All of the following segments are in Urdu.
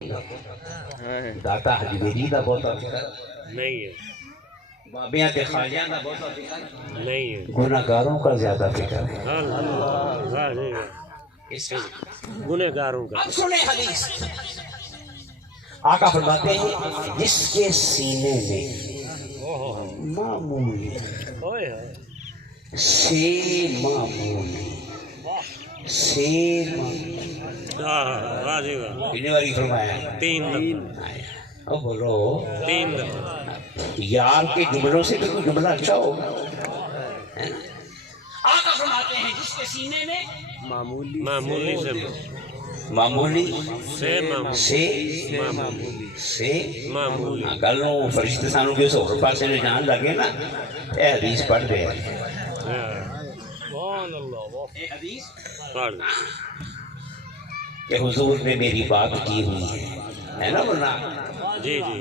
داتا حجویری دا بہتا فکر نہیں ہے، بابیاں تے خالیاں دا بہتا فکر نہیں ہے، گناہگاروں کا زیادہ فکر ہے۔ گنہ گاروں کا۔ اب سنیں حدیث، آقا فرماتے ہیں جس کے سینے میں معمولی سے معمولی کتنی باری فرمایا؟ تین اب بولو تین یار کے جملوں سے تو کوئی جملہ اچھا ہوگا۔ آقا فرماتے ہیں جس کے سینے میں معمولی سے معمولی سے معمولی گلوں فرشتے سانوں کے سور پاسے نے جان لگے نا، اے حدیث پڑھ دے، اے حدیث کہ حضور نے میری بات کی ہوئی ہے نا، ورنہ جی جی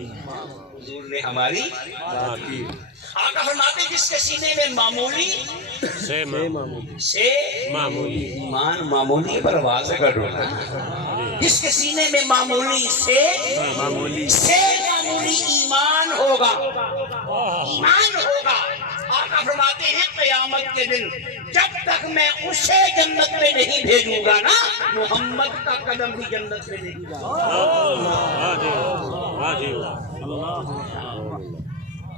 حضور نے ہماری بات کی۔ آقا فرماتے ہیں جس کے سینے میں معمولی سے معمولی ایمان معمولی پر آواز کا ڈھونا، جس کے سینے میں معمولی سے معمولی ایمان ہوگا، ایمان ہوگا۔ آقا فرماتے ہیں قیامت کے دن جب تک میں اسے جنت میں نہیں بھیجوں گا نا، محمد کا قدم بھی جنت میں نہیں جائے گا۔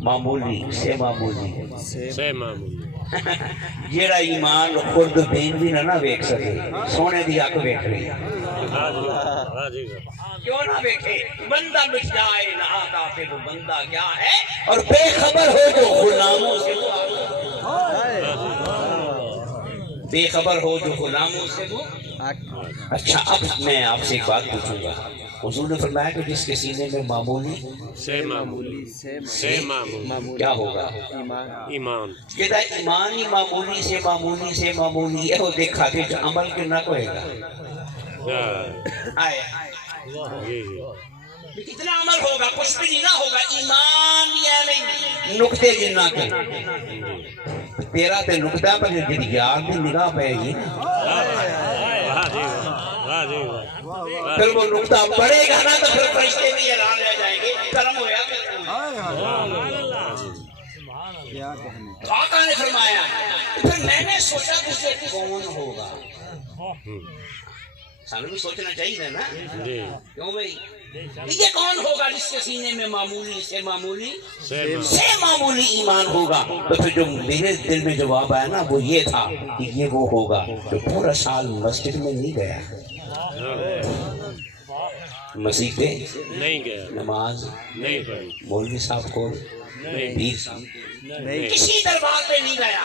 معمولی سے معمولی جیڑا ایمان خود بین بھی نہ ویک سکے، سونے دی اکھ ویکھ رہی ہے، کیوں نہ ویکھے؟ بندہ مٹ جائے نہ کافر بندہ کیا ہے، اور بے خبر ہو جو غلاموں سے وہ بے خبر ہو جو غلاموں سے وہ۔ اچھا اب میں آپ سے ایک بات پوچھوں گا، حضور نے فرمایا کہ جس کے سینے میں معمولی سے کیا ہوگا؟ ایمان کہتا ہے ایمان ہی معمولی سے معمولی ہے، وہ دیکھا کہ جو عمل کے نہ کوئے گا آئے کتنا عمل ہوگا، کچھ بھی نہیں نہ ہوگا، ایمان یا نہیں نکتے جنہ کے تیرا تے نکتہ پر جب یار بھی نگاہ پہ گی پھر وہ نکتہ پڑے گا نا تو پھر فرشتے بھی حیران رہ جائیں گے، کرم ہویا آقا نے فرمایا۔ پھر میں نے سوچا کہ یہ کون ہوگا، سانوں بھی سوچنا چاہیے نا، کیوں بھئی یہ کون ہوگا جس کے سینے میں معمولی سے معمولی ایمان ہوگا؟ تو پھر جو میرے دل میں جواب آیا نا وہ یہ تھا کہ یہ وہ ہوگا جو پورا سال مسجد میں نہیں گیا، مسجد پہ نہیں گیا، نماز نہیں پڑھی، مولوی صاحب کو پیر صاحب کسی دربار پہ نہیں گیا،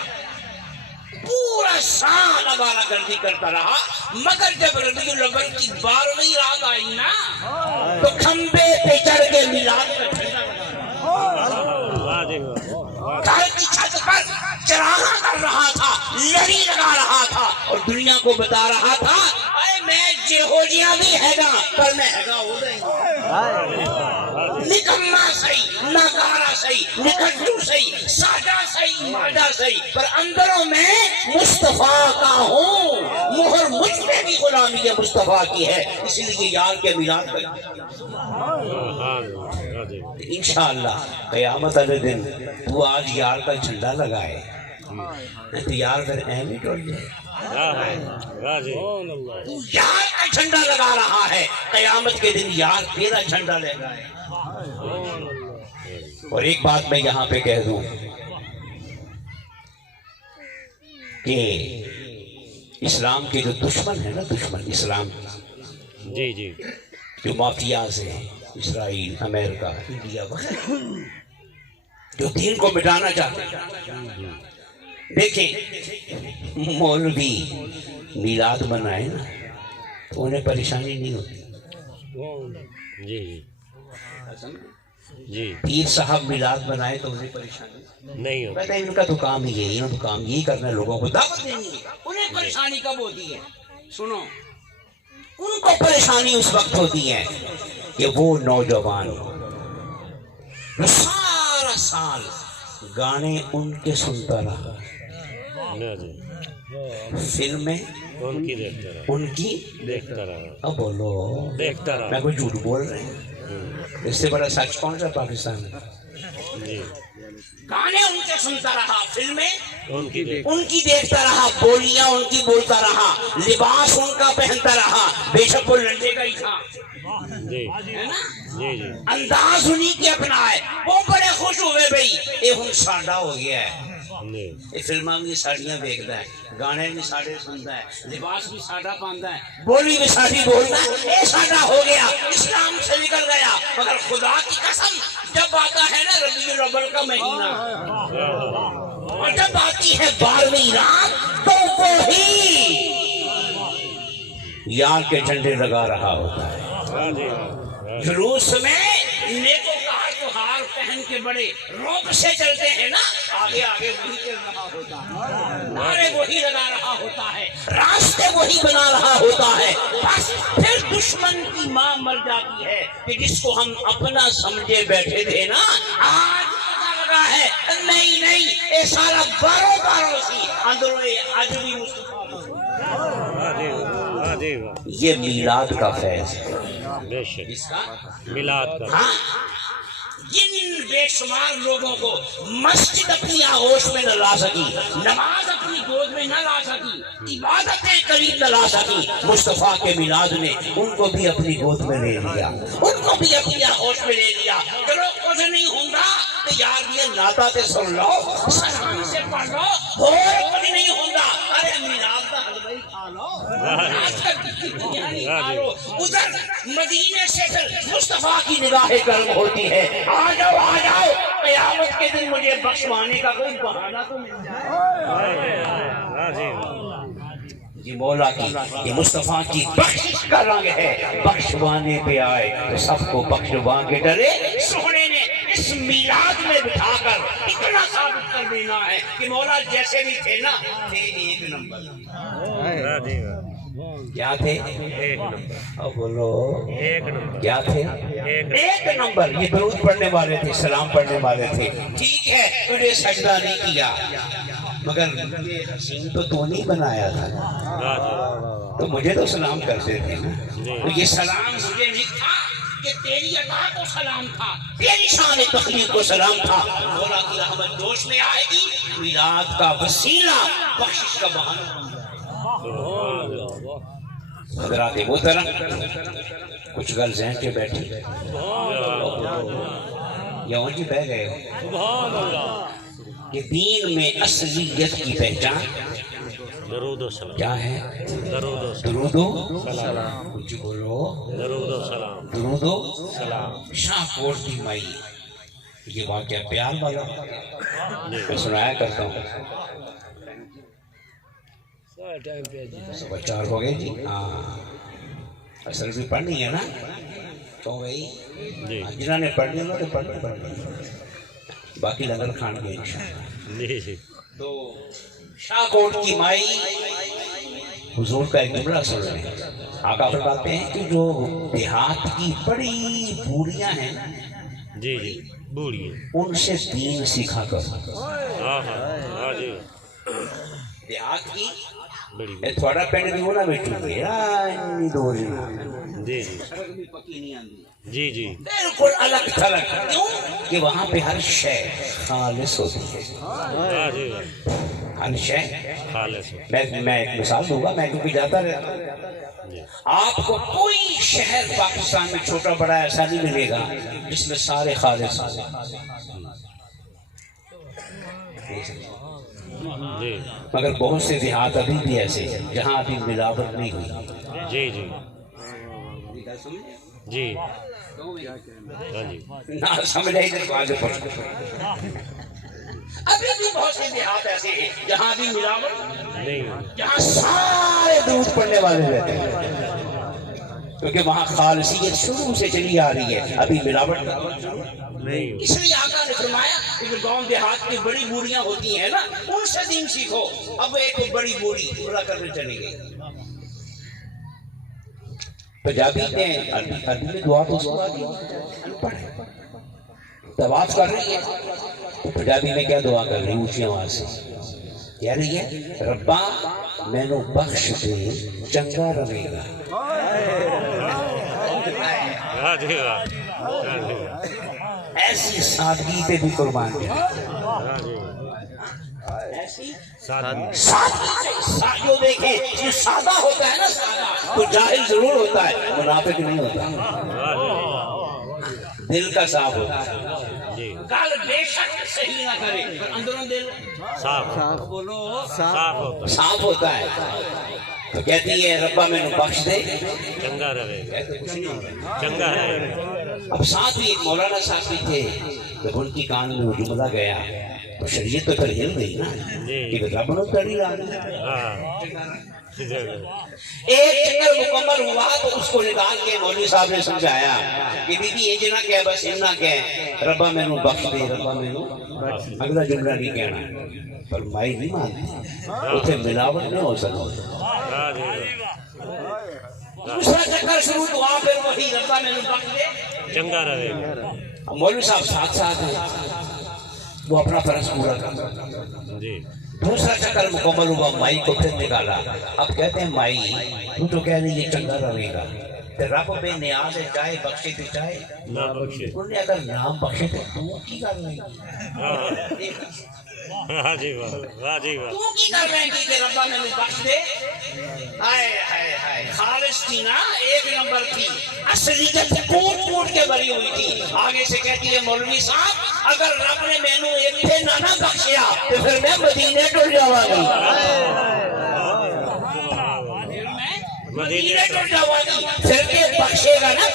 پورا سال آوارہ گردی کرتا رہا، مگر جب ربیع الاول کی 12ویں رات آئی نا تو کھمبے پہ چڑھ کے میلاد کا جھنڈا لگا، گھر کی چھت پر چراغاں کر رہا تھا، لڑی لگا رہا تھا اور دنیا کو بتا رہا تھا اے میں جہوجیاں بھی ہے گا پر میں ہے گا ہو گئی، نکما صحیح، ناکارا صحیح، نکھٹو صحیح، سادہ صحیح، مادہ صحیح، پر اندروں میں مصطفیٰ کا ہوں، مہر مجھ پہ بھی غلامی مصطفیٰ کی ہے، اسی لیے یار کے میلاد کر انشاءاللہ قیامت والے دن تو آج یار کا جھنڈا لگائے تو یار پھر اہم ہی ٹوٹ جائے، یار کا جھنڈا لگا رہا ہے، قیامت کے دن یار تیرا جھنڈا لے گا۔ اور ایک بات میں یہاں پہ کہہ دوں کہ اسلام کے جو دشمن ہے نا، دشمن اسلام جی جی جو مافیاز ہیں، اسرائیل، امریکہ، انڈیا وغیرہ جو دین کو مٹانا چاہتے ہیں، دیکھیں مولوی میلاد منائے نا تو انہیں پریشانی نہیں ہوتی، جی جی پیر صاحب میلاد منائے تو انہیں پریشانی نہیں ہوتی، کہتے ہیں ان کا تو کام ہی ہے، انہوں تو کام یہی کرنا ہے، لوگوں کو دعوت دینی ہے، انہیں پریشانی کب ہوتی ہے؟ سنو، ان کو پریشانی اس وقت ہوتی ہے کہ وہ نوجوان جو سارا سال گانے ان کے سنتا رہا، فلمیں ان کی دیکھتا رہا ان کی دیکھتا رہا اب بولو دیکھتا میں رہا کوئی جھوٹ بول رہے ہیں اس سے بڑا سچ کون سا پاکستان میں جی گانے ان کے سنتا رہا فلمیں ان کی دیکھ ان کی دیکھتا رہا بولیاں ان کی بولتا رہا لباس ان کا پہنتا رہا بے شک وہ لنڈے کا ہی تھا جی ہے نا جی جی انداز انہی کے اپنا ہے وہ بڑے خوش ہوئے بھائی یہ ہوں ساڈا ہو گیا ہے جی یہ فلماں بھی ساڑیاں دیکھتا ہے گانے بھی ساڑے سنتا ہے لباس بھی ساڑا پاندا ہے بولی بھی ساڑی بولتا ہے یہ ساڑا ہو گیا اسلام سے نکل گیا مگر خدا کی قسم جب آتا ہے نا ربیع الاول کا مہینہ اور جب آتی ہے 12ویں رات تو وہی یار کے جھنڈے لگا رہا ہوتا ہے جلوس میں نیکوکار تو ہار پہن کے بڑے روب سے چلتے ہیں نا آگے آگے وہی چل رہا ہوتا ہے نعرے وہی لگا رہا ہوتا ہے راستے وہی بنا رہا ہوتا ہے بس پھر دشمن کی ماں مر جاتی ہے کہ جس کو ہم اپنا سمجھے بیٹھے تھے نا آج پتا لگا ہے نہیں یہ سارا باروں سی اندروں عجبی مصطفیٰ یہ میلاد کا فیض ہے بے شک اس کا میلاد کا ہاں جن بے شمار لوگوں کو مسجد اپنی آغوش میں نہ لا سکی نماز اپنی گود میں نہ لا سکی عبادتیں قریب نہ لا سکی مصطفیٰ کے میلاد نے ان کو بھی اپنی گود میں لے لیا ان کو بھی اپنی آغوش میں لے لیا چلو کچھ نہیں ہوگا تو یار یہ ناتا تے سن لو سلام سے پڑھ لو اور کچھ نہیں ہوگا ارے میلاد کا حلوہ ہی کھا لو ادھر مدینے سے مصطفیٰ کی نگاہ کرم ہوتی ہے آ جاؤ قیامت کے دن مجھے بخشوانے کا کوئی بہانہ تو مل جائے یہ مولا کی یہ مصطفیٰ کی بخشش کا رنگ ہے بخشوانے پہ آئے تو سب کو بخشوا کے ڈرے سونے نے اس میلاد میں بٹھا کر اتنا ثابت کر دینا ہے کہ مولا جیسے بھی تھے نا تھے ایک نمبر کیا تھے ایک نمبر بولو ایک نمبر کیا تھے ایک نمبر یہ درود پڑھنے والے تھے سلام پڑھنے والے تھے ٹھیک ہے تجھے سجدہ نہیں کیا مگر یہ حسین تو نہیں بنایا تھا تو مجھے تو سلام کرتے تھے نا تو یہ سلام مجھے نہیں تھا کہ تیری عطا کو سلام تھا تیری شان تخلیق کو سلام تھا مولا کی رحمت جوش میں آئے گی میلاد کا وسیلہ بخشش کا بہانہ حضرات محترم کچھ گل ذہن کے بیٹھے یا جی بہ گئے ہو کہ دین میں اصلیت کی پہچان درود و سلام کیا ہے درود و سلام کچھ بولو درود و سلام درود و سلام شاہ کوٹ کی مائی یہ واقعہ پیار والا میں سنایا کرتا ہوں چار ہو گئے جی ہاں اصل بھی پڑھنی ہے نا تو بھائی جنہوں نے پڑھنی انہوں نے پڑھنی باقی لنگر کھان گے انشاءاللہ تو شاہ کوٹ کی مائی حضور کا ایک جملہ سن رہے ہیں آقا فرماتے ہیں کہ جو دیہات کی بڑی بوڑیاں ہیں جی جی بوڑھی ان سے دین سیکھا کر دیہات کی تھوڑا پینڈ بھی ہونا بیٹھو جی جی جی بالکل الگ تھلگ کیوں کہ وہاں پہ ہر شے خالص ہوتی ہے ہر شے خالص میں ایک مثال دوں گا میں کیونکہ جاتا رہتا آپ کو کوئی شہر پاکستان میں چھوٹا بڑا ایسا نہیں ملے گا جس میں سارے خالص مگر بہت سے دیہات ابھی بھی ایسے ہیں جہاں ابھی ملاوٹ نہیں ہوئی جی جی جی نہ سمجھے ابھی بھی بہت سے دیہات ایسے ہیں جہاں ابھی ملاوٹ نہیں جہاں سارے درود پڑھنے والے رہتے ہیں کیونکہ وہاں خالصیت شروع سے چلی آ رہی ہے ابھی ملاوٹ نہیں اس لیے آقا نے فرمایا کہ جو گاؤں دیہات کی بڑی بوڑیاں ہوتی ہیں نا ان سے دین سیکھو اب ایک بڑی بوڑی عمرہ کرنے چلی گئی پنجابی میں عربی میں دعا تو طواف کر رہی ہے تو پنجابی میں کیا دعا کر رہی ہے اونچی آواز سے کہہ رہی ہے ربا مینوں بخش دے چنگا رہے گا. واہ جی واہ. واہ جی واہ. ایسی سادگی پہ بھی قربان ہے. واہ جی واہ. ایسی سادگی. سادگی جو دیکھیں جو سادہ ہوتا ہے نا سادہ تو جاہل ضرور ہوتا ہے منافق نہیں ہوتا. واہ جی واہ. دل کا صاف ہوتا ہے. جی گل بے شک صحیح نہ کرے پر اندروں دل صاف بولو صاف ہوتا صاف ہوتا ہے. تو کہتی ہے ربا میں بخش دے چنگا رہے گا. چنگا رہے گا. اب ساتھ بھی ایک مولانا صاحب بھی تھے جب ان کی کان میں وہ جملہ گیا تو شریعت تو پھر ہل گئی نا کہ رب نے کری رہا. ہاں ایک چکر مکمل ہوا تو اس کو نکال کے مولوی صاحب نے سمجھایا کہ بی بی یہ جنا کہہ بس اتنا کہہ ربا میں بخش دے ربا میں اگلا جملہ نہیں کہنا. پر مائی نہیں مانتی اسے ملاوٹ نہیں ہو سکتی. واہ جی واہ. دوسرا چکر شروع ہوا پھر وہی ربا میں بخش دے چنگا رہے گا. مولوی صاحب ساتھ ساتھ ہیں وہ اپنا فرض پورا کرتا. جی دوسرا چکر مکمل ہوا مائی کو پھر نکالا. اب کہتے ہیں مائی تو کہہ رہی یہ چنگا رہے گا رب بے نیاز ہے چاہے بخشے تو چاہے نہ بخشے. انہوں نے اگر نام بخشے تو کی کر رہے ہیں واہ جی واہ. واہ جی واہ. تو کی کر رہے ہیں کہ ربا میں بخش دے. ہائے ہائے ہائے خالص تھی نا ایک نمبر تھی اصلیت کوٹ کوٹ کے بری ہوئی تھی. آگے سے کہتی ہے مولوی صاحب اگر رب نے مینوں ایک تھے نہ بخشیا تو پھر میں مدینے ٹر جاواں گی. مدینے ٹر جاواں گی پھر کے بخشے گا نا.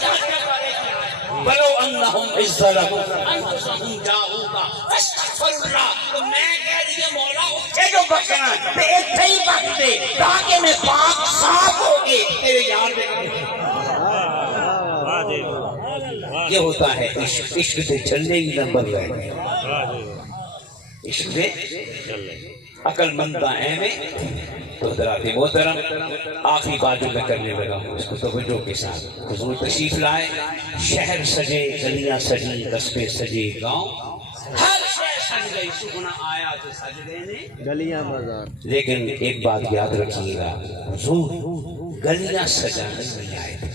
بلو انہم ظلموا انفسہم جاؤک فاستغفروا اللہ. تو میں کہہ رہی ہوں مولا اسے جو بخشنا تو اتنے ہی بخش دے تاکہ میں پاک صاف ہو کے تیرے یار میں. واہ جی واہ. یہ ہوتا ہے عشق. عشق سے چلنے ہی نمبر رہ گئے. واہ جی واہ. عشق سے چل رہے. عقل مندہ ہے میں تو حضرات محترم آخری بات جو میں کرنے لگا ہوں اس کو توجہ کے ساتھ حضور تشریف لائے. شہر سجے گلیاں سجی قصبے سجے گاؤں ہر شے سج گئی سکنا آیا تو سج گئے نے گلیاں بازار. لیکن ایک بات یاد رکھیے گا حضور گلیاں سجانے نہیں آئے تھے.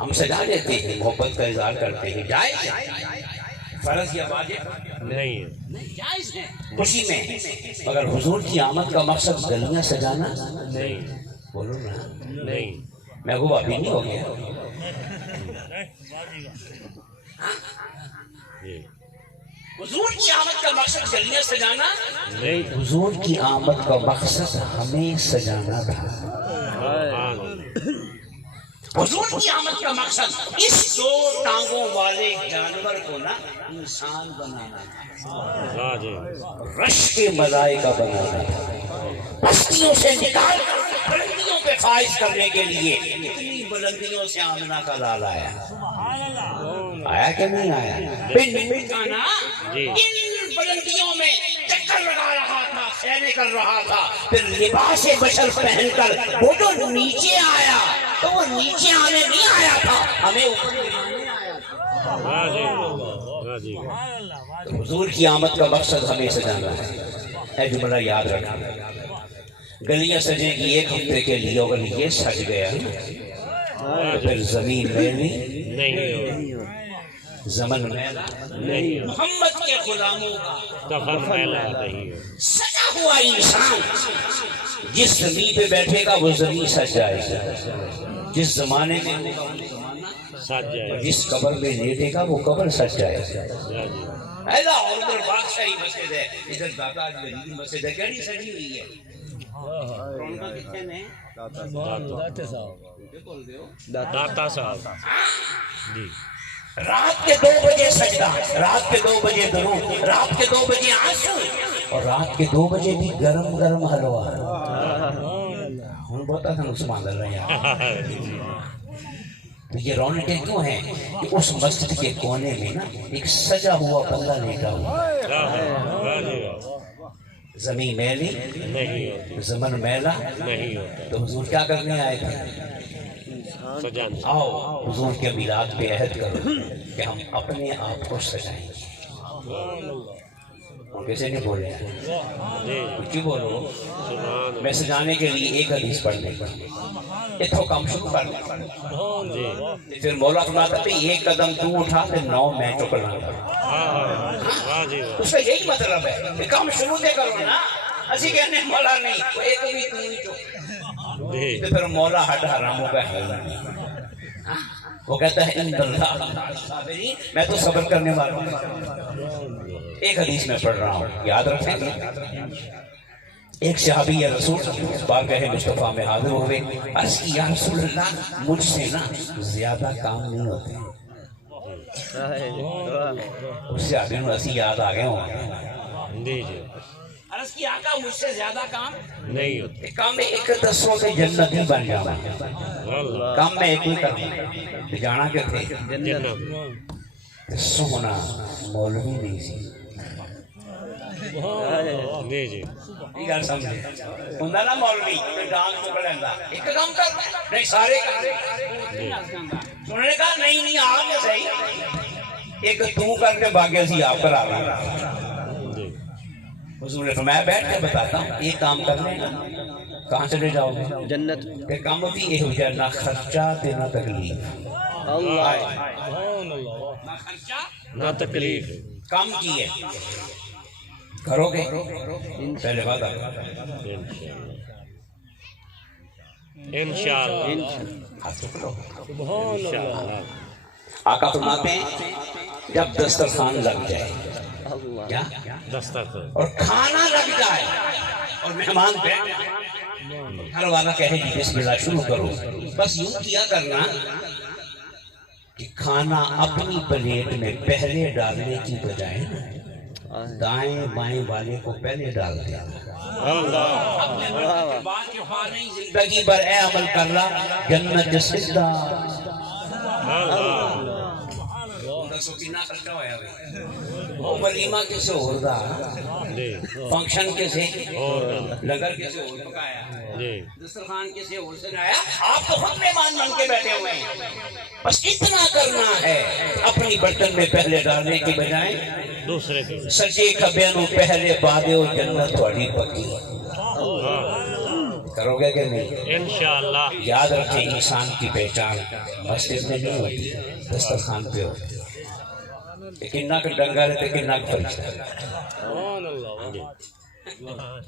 ہم سجا لیتے ہیں محبت کا اظہار کرتے ہیں جائز فرض یا واجب نہیں ہے. جائز ہے خوشی میں مگر حضور کی آمد کا مقصد گلیاں سجانا نہیں. بولو نا نہیں. میں وہ ابھی نہیں ہو گیا. جی حضور کی آمد کا مقصد گلیاں سجانا نہیں. حضور کی آمد کا مقصد ہمیں سجانا تھا. حضور کی آمد کا مقصد اس دو ٹانگوں والے جانور کو نا انسان بنانا تھا. واہ جی. رش کے ملائکہ بنانا تھا. بستیوں سے نکال کر بلندیوں پہ فائز کرنے کے لیے اتنی بلندیوں سے آمنہ کا لال آیا. آیا کہ نہیں آیا؟ بن کانا جی. ان بلندیوں میں چکر لگا رہا تھا سیرے کر رہا تھا. پھر لباس بشر پہن کر وہ جو نیچے آیا تو وہ نیچے آنے نہیں آیا تھا ہمیں اوپر اٹھانے آیا تھا. واہ جی واہ جی. حضور کی آمد کا مقصد ہمیں سجانا ہے. اے جملہ یاد رکھنا گلیاں سجے گی ایک ہفتے کے لیے اگر یہ سج گیا پھر زمین میلی نہیں ہو. زمن میلا نہیں ہو. محمد کے غلاموں کا کفن میلا نہیں ہو. سجا ہوا انسان جس زمین پہ بیٹھے گا وہ زمین سج جائے گا. جس زمانے میں ہوگا وہ زمانہ ساتھ جائے. جس قبر میں لیٹے گا وہ قبر سج جائے گا. واہ جی. ایسا اور ادھر بادشاہی مسجد ہے ادھر داتا جلیل مسجد ہے کیڑی سجی ہوئی ہے. کون کا کتنے نے داتا صاحب. جی. رات کے 2 بجے سجدہ رات کے 2 بجے درود رات کے 2 بجے آنسو اور رات کے 2 بجے بھی گرم گرم حلوہ. ہم بہت تھا عثمان اللہ یار. تو یہ رونقیں کیوں ہیں کہ اس مسجد کے کونے میں نا ایک سجا ہوا بندہ لیٹا ہوا. واہ جی. زمین میلی نہیں ہوتی. زمن میلا نہیں ہوتا. تو حضور کیا کرنے آئے تھے؟ سجانے. آؤ حضور کے میلاد پہ عہد کرو کہ ہم اپنے آپ کو سجائیں گے. کیسے نہیں بولے جی کچھ بولو سبحان میں سجانے کے لیے ایک حدیث پڑھنے کا اتھو کام شروع کر دیں جی پھر مولا فرماتا ہے ایک قدم تو اٹھا پھر 9 میں چکڑنا واہ جی واہ اس کا یہی مطلب ہے کہ کام شروع دے کرو نا اسی کہنے مولا نہیں وہ ایک بھی تو نہیں چکڑ جی تو پھر مولا ہٹ حراموں کا ہے وہ کہتا ہے ان اللہ صابرین میں تو صبر کرنے والا ہوں ایک حدیث میں پڑھ رہا ہوں یاد رکھیں گے ایک صحابی یا رسول بار کہے مصطفیٰ میں حاضر ہوئے عرض کی یا رسول اللہ مجھ سے نا زیادہ کام نہیں ہوتے اس صحابی نے اسی یاد آ گئے ہوں جی جی عرض کی آقا مجھ سے زیادہ کام نہیں ہوتے کام میں ایک دسوں سے جنتی بن جانا اللہ کام میں ایک ہی کرنا جانا کہ تھے جنت سونا مولوی نہیں سی جی جی یہ گل سمجھے ہوندا نا مولوی ڈانس چک لیندا ایک کام کر نہیں سارے کر انہوں نے کہا نہیں آپ نے صحیح ایک تو کر کے باقی سی آپ کرا رہا جی حضور نے فرمایا بیٹھ کے بتاتا ہوں یہ کام کرنے کا کہاں چلے جاؤ گے جنت کہ کام بھی یہ ہو جائے نہ خرچہ تے نہ تکلیف اللہ نہ خرچہ نہ تکلیف کام کی ہے کرو گے پہلے بات انشاءاللہ ہاتھ پکڑو انشاءاللہ آقا فرماتے ہیں جب دسترخوان لگ جائے کیا دسترخوان اور کھانا لگ جائے اور مہمان بیٹھ گھر والا کہے جی بسم اللہ شروع کرو بس یوں کیا کرنا کہ کھانا اپنی پلیٹ میں پہلے ڈالنے کی بجائے دائیں بائیں والے کو پہلے ڈال دیا زندگی پر اے عمل کر رہا جنت سدھا ولیمہ کیسے ہو رہا جی فنکشن کیسے اور لنگر کیسے ہو پکایا جی دسترخوان کیسے ہو سکایا آپ تو خود مہمان بن کے بیٹھے ہوئے ہیں بس اتنا کرنا ہے اپنی برتن میں پہلے ڈالنے کی بجائے دوسرے پہ سچے کبے نو پہلے پا دیو جنت تھوڑی پکی کرو گے کہ نہیں انشاءاللہ یاد رکھیں انسان کی پہچان مسجد میں نہیں ہوتی دسترخوان پہ ہوتی کنا کا ڈنگا رہتے کنا کا فرشتہ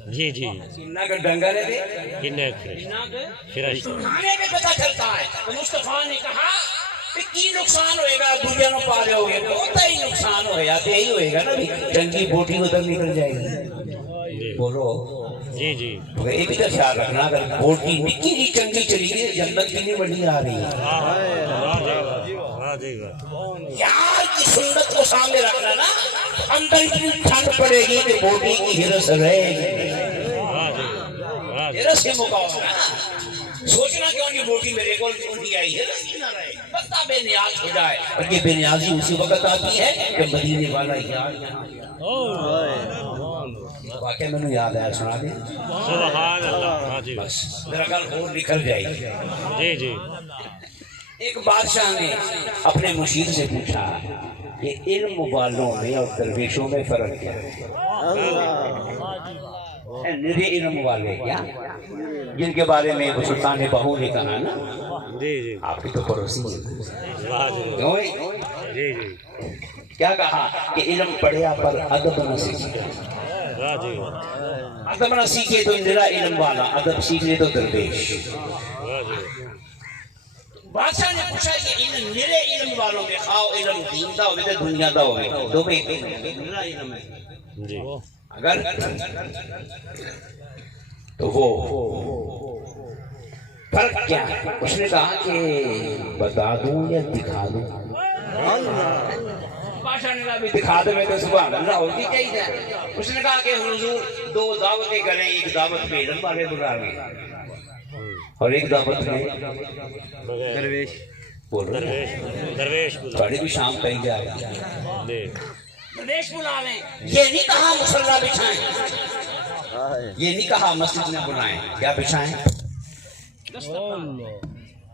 جی جی کنا کا ڈنگا رہتے کنے فرشتہ کھانے میں پتہ چلتا ہے تو مصطفیٰ نے کہا کہ کی نقصان ہوئے گا دوجہ نو پا رہے ہوگے بہت ہی نقصان ہویا تو یہی ہوئے گا نا ڈنگی بوٹی ادھر نکل جائے گی بولو جی جی یہ بھی تو خیال رکھنا اگر بوٹی نکی جی چنگی چلی گئی جنت کی نہیں بڑی آ رہی ہے یار کی سنت کو سامنے رکھنا نا اندر اتنی ٹھنڈ پڑے گی کہ بوٹی کی ہرس رہے گی ہرس سے مقابلہ نا سوچنا کیوں کہ بوٹی میرے کو نہیں آئی ہرس کی نہ رہے بندہ بے نیاز ہو جائے اور یہ بے نیازی اسی وقت آتی ہے کہ مدینے والا یاد واقعہ میں نے یاد آیا سنا دیں سبحان اللہ بس میرا کل اور نکل جائے گی جی جی ایک بادشاہ نے اپنے مشیر سے پوچھا کہ علم والوں میں اور درویشوں میں فرق کیا ہے نرے علم والے کیا جن کے بارے میں وہ سلطان بہو نے کہا نا جی جی آپ کی تو پڑوسی جی جی کیا کہا کہ علم پڑھیا پر ادب نہ سیکھے ادب نہ سیکھے تو نرا علم والا ادب سیکھ لے تو درویش بادشاہ نے پوچھا کہ علم نرے علم والوں میں خواہ علم دین دا ہوئے تو دنیا دا ہوئے دو میں نرا علم ہے جی اگر تو وہ فرق کیا ہے اس نے کہا کہ بتا دوں یا دکھا دوں بادشاہ نے کہا بھی دکھا دوں میں تو سبحان اللہ ہوتی چاہیے اس نے کہا کہ حضور دو دعوتیں کریں ایک دعوت میں علم والے بلا رہے اور ایک دعوت میں درویش بول رہے درویش تھوڑی بھی شام کہیں جائے گا جی درویش بلا لیں یہ نہیں کہا مصلی بچھائیں یہ نہیں کہا مسجد میں بلائیں کیا بچھائیں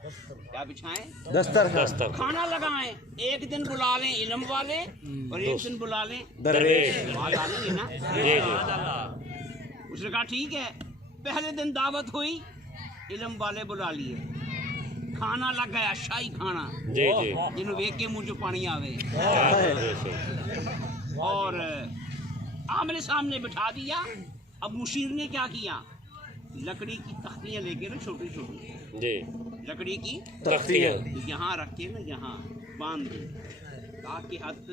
کیا بچھائیں؟ دستر کھانا لگائیں. ایک دن بلا لیں علم والے اور ایک دن بلا لیں درویش. بات آ رہی ہے نا. جی اس نے کہا ٹھیک ہے. پہلے دن دعوت ہوئی, علم والے بلا لیے, کھانا لگ گیا, شاہی کھانا جی جی جنہوں ویک کے منہ چ پانی آوے, اور آمنے سامنے بٹھا دیا. اب مشیر نے کیا کیا, لکڑی کی تختیاں لے کے نا, چھوٹی چھوٹی جی لکڑی کی تختیاں یہاں رکھ کے نا, یہاں باندھ دی تاکہ ہاتھ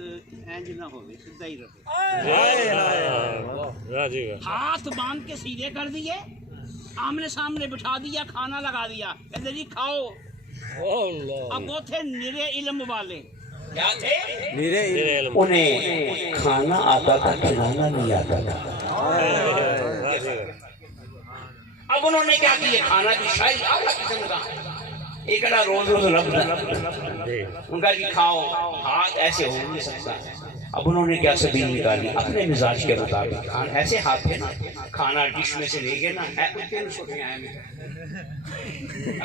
اینج نہ ہوئے, سیدھا ہی رہے. راضی ہاتھ باندھ کے سیدھے کر دیے, آمنے سامنے بٹھا دیا, کھانا لگا دیا, کہتے جی کھاؤ. اب وہ تھے نرے علم والے. کیا تھے؟ انہیں کھانا آتا تھا, کھلانا نہیں آتا تھا. اب انہوں نے کیا کیا, کھانا کی شاہی اعلیٰ قسم کا, ایک روز رب ان کا جی کھاؤ, ہاتھ ایسے ہو نہیں سکتا. اب انہوں نے کیا سبیل نکالی اپنے مزاج کے مطابق. ایسے ہاتھ تھے نا, کھانا ڈش میں سے لے گئے نا, چھوٹے آئے میں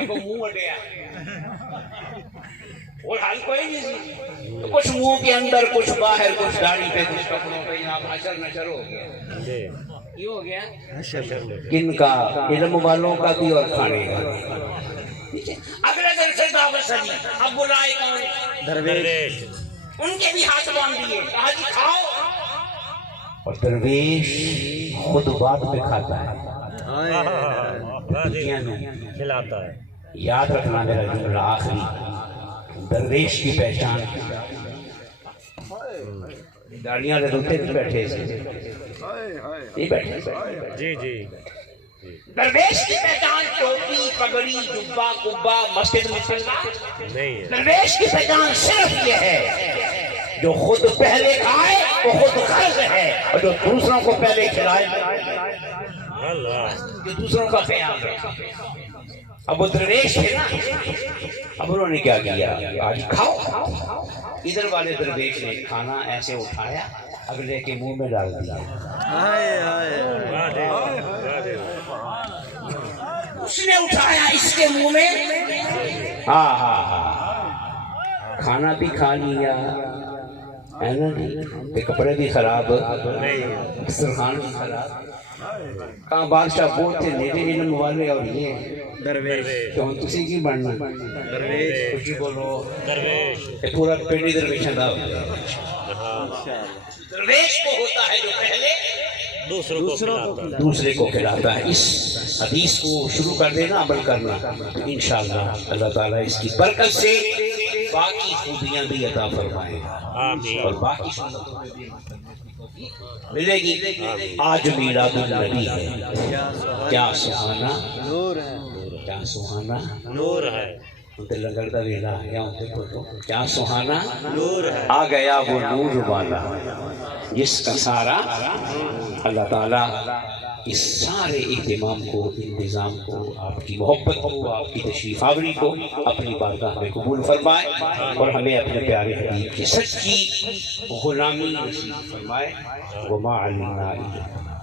منہ اٹیا اور حال کوئی نہیں, تو کچھ منہ کے اندر, کچھ باہر, کچھ داڑھی پہ, کچھ کپڑوں پہ, جناب حشر نشر ہو گیا. یہ ہو گیا کن کا, علم والوں کا بھی اور کھانے کا. اگلے دن سے دعوت سجی, اب بلائے کون, درویش. ان کے بھی ہاتھ باندھ دیے, کہا جی کھاؤ. اور درویش خود بات پہ کھاتا ہے, کھلاتا ہے. یاد رکھنا میرا جملہ آخری, درویش کی پہچان. داڑیاں روتے بھی بیٹھے سے نہیں بیٹھے. جی جی درویش کی پہچان ٹوپی, پگڑی, جبہ, کبا, مسجد میں چلنا نہیں ہے. درویش کی پہچان صرف یہ ہے, جو خود پہلے کھائے وہ خود غرض ہے, اور جو دوسروں کو پہلے کھلائے جو دوسروں کا خیال ہے. اب وہ درویش تھے نا, اب انہوں نے کیا کیا, آج کھاؤ. ادھر والے درویش نے کھانا ایسے اٹھایا, اگلے کے منہ میں ڈال دیا. اس نے اٹھایا اس کے منہ میں, ہاں ہاں ہاں, کھانا بھی کھا لیا ہے نا جی, کپڑے بھی خراب, دسترخوان بھی خراب. کہاں بادشاہ بہت تھے میرے علم والے, اور یہ درویش تو ہم تسی کی بننا درویش. کچھ بولو درویش. پورا پنڈی درویش اندھا. درویش کو ہوتا ہے جو پہلے دوسرے کو کھلاتا ہے. اس حدیث کو شروع کر دینا, عمل کرنا, انشاءاللہ اللہ تعالیٰ اس کی برکت سے باقی خوبیاں بھی عطا فرمائے گا, اور باقی سنتوں میں بھی ملے گی. آج میلاد النبی ہے, کیا سہانا نور ہے, کیا سہانا نور ہے. لنگر دا ویلا آ گیا, کیا سہانا نور ہے, آ گیا وہ نور والا جس کا سارا اللہ تعالیٰ اس سارے اہتمام کو, انتظام کو, آپ کی محبت کو, آپ کی تشریف آوری کو اپنی بارگاہ میں قبول فرمائے, اور ہمیں اپنے پیارے حبیب کی سچی غلامی نصیب فرمائے. وما علمنا الا